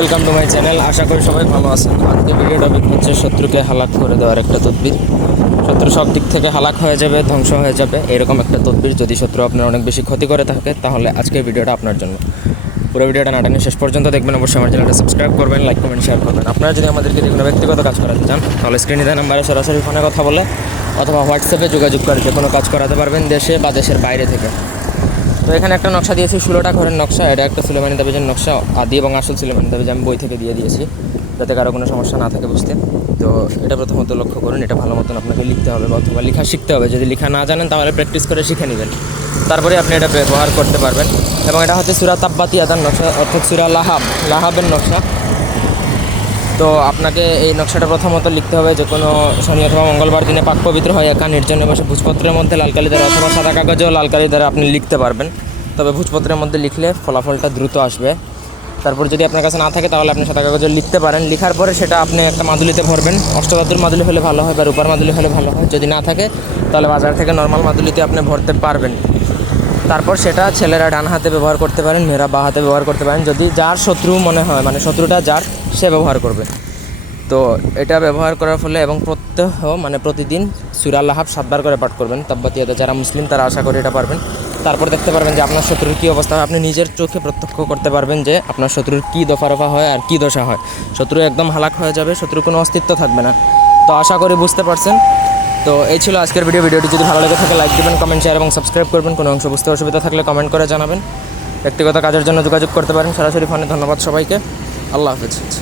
Welcome to my channel আশা করি সবাই ভালো আছেন। আজকে ভিডিও টপিক হচ্ছে শত্রুকে হালাক করে দেওয়ার একটা তদবির। শত্রু সব দিক থেকে হালাক হয়ে যাবে, ধ্বংস হয়ে যাবে, এরকম একটা তদবির যদি শত্রু আপনার অনেক বেশি ক্ষতি করে থাকে, তাহলে আজকের ভিডিওটা আপনার জন্য। পুরো ভিডিওটা নাটানি শেষ পর্যন্ত দেখবেন, অবশ্যই আমার চ্যানেলটা সাবস্ক্রাইব করবেন লাইক কমেন্ট শেয়ার করবেন। আপনারা যদি আমাদেরকে যে কোনো ব্যক্তিগত কাজ করাতে চান, তাহলে স্ক্রিনে দেওয়া নাম্বারে সরাসরি ফোনে কথা বলে, অথবা হোয়াটসঅ্যাপে যোগাযোগ করে যে কোনো কাজ করাতে পারবেন দেশে বা দেশের বাইরে থেকে। তো এখানে একটা নকশা দিয়েছি ষোলোটা ঘরের নকশা, এটা একটা সুলেমানি দাবিজের নকশা, আদি এবং আসল সুলেমানি দাবিজ আমি বই থেকে দিয়ে দিয়েছি, যাতে কারও কোনো সমস্যা না থাকে বুঝতে। তো এটা প্রথমত লক্ষ্য করুন, এটা ভালো মতন আপনাকে লিখতে হবে অথবা লেখা শিখতে হবে, যদি লেখা না জানেন তাহলে প্র্যাকটিস করে শিখে নেবেন। তারপরে আপনি এটা ব্যবহার করতে পারবেন এবং এটা হচ্ছে সুরা তাব্বাতি আদার নকশা, অর্থাৎ সুরা লাহাব, লাহাবের নকশা। তো আপনাকে এই নকশাটা প্রথমত লিখতে হবে, যে কোনো শনি অথবা মঙ্গলবার দিনে পাক পবিত্র হয়, একা, নির্জনে বসে ভোজপত্রের মধ্যে, লাল কালি দ্বারা অথবা সাদা কাগজেও লাল কালি দ্বারা আপনি লিখতে পারবেন। তবে ভোজপত্রের মধ্যে লিখলে ফলাফলটা দ্রুত আসবে। তারপর যদি আপনার কাছে না থাকে তাহলে আপনি সাদা কাগজে লিখতে পারেন। লিখার পরে সেটা আপনি একটা মাদুলিতে ভরবেন। অষ্টধাতুর মাদুলি হলে ভালো হয় বা রূপার মাদুলি হলে ভালো হয়। যদি না থাকে তাহলে বাজার থেকে নর্মাল মাদুলিতে আপনি ভরতে পারবেন। তারপর সেটা ছেলেরা ডান হাতে ব্যবহার করতে পারেন, মেয়েরা বা হাতে ব্যবহার করতে পারেন। যদি যার শত্রু মনে হয় মানে শত্রুটা যার, সে ব্যবহার করবে। তো এটা ব্যবহার করার ফলে এবং প্রত্যহ মানে প্রতিদিন সুরা লাহাব সাতবার করে পাঠ করবেন। তাব্বাতিয়াতে যারা মুসলিম, তারা আশা করে এটা পারবেন। তারপর দেখতে পারবেন যে আপনার শত্রুর কী অবস্থা হয়। আপনি নিজের চোখে প্রত্যক্ষ করতে পারবেন যে আপনার শত্রুর কী দফা রফা হয় আর কী দশা হয়। শত্রু একদম হালাক হয়ে যাবে, শত্রুর কোনো অস্তিত্ব থাকবে না। তো আশা করি বুঝতে পারছেন। তো এই ছিল আজকের ভিডিও ভিডিওটি যদি ভালো লেগে থাকে লাইক দেবেন কমেন্ট শেয়ার এবং সাবস্ক্রাইব করবেন। কোনো অংশ বুঝতে অসুবিধা থাকলে কমেন্ট করে জানাবেন। ব্যক্তিগত কাজের জন্য যোগাযোগ করতে পারেন। সরাসরি ফোনে ধন্যবাদ সবাইকে। আল্লাহ হাফিজ।